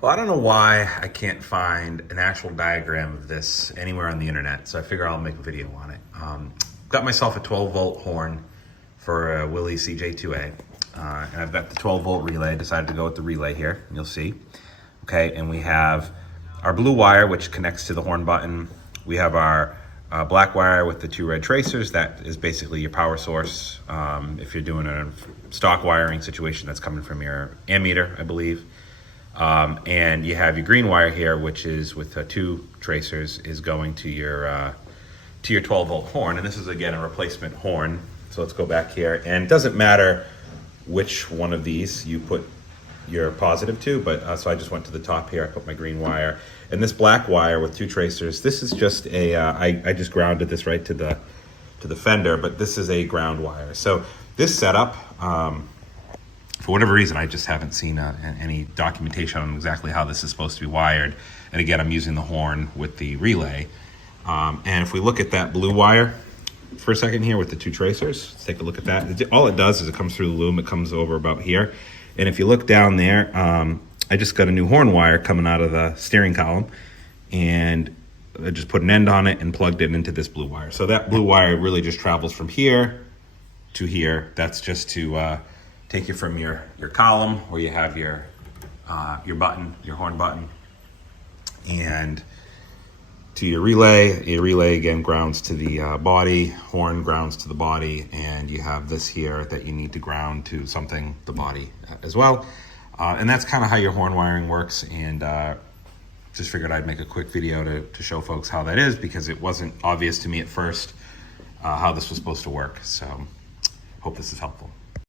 Well, I don't know why I can't find an actual diagram of this anywhere on the internet, so I figure I'll make a video on it. Got myself a 12-volt horn for a Willys CJ2a, and I've got the 12-volt relay. Decided to go with the relay here, you'll see. Okay, and we have our blue wire, which connects to the horn button. We have our black wire with the two red tracers. That is basically your power source. If you're doing a stock wiring situation, that's coming from your ammeter, I believe. And you have your green wire here, which is with two tracers, is going to your 12-volt horn. And this is again a replacement horn. So let's go back here. And it doesn't matter which one of these you put your positive to, but so I just went to the top here. I put my green wire, and this black wire with two tracers. This is just a I just grounded this right to the fender, but this is a ground wire. So this setup. For whatever reason, I just haven't seen any documentation on exactly how this is supposed to be wired. And again, I'm using the horn with the relay. And if we look at that blue wire for a second here with the two tracers, let's take a look at that. All it does is it comes through the loom, it comes over about here. And if you look down there, I just got a new horn wire coming out of the steering column, and I just put an end on it and plugged it into this blue wire. So that blue wire really just travels from here to here. That's just to take you from your column where you have your button, your horn button, and to your relay. Your relay again grounds to the body, horn grounds to the body, and you have this here that you need to ground to something, the body as well. And that's kind of how your horn wiring works, and just figured I'd make a quick video to show folks how that is, because it wasn't obvious to me at first how this was supposed to work. So hope this is helpful.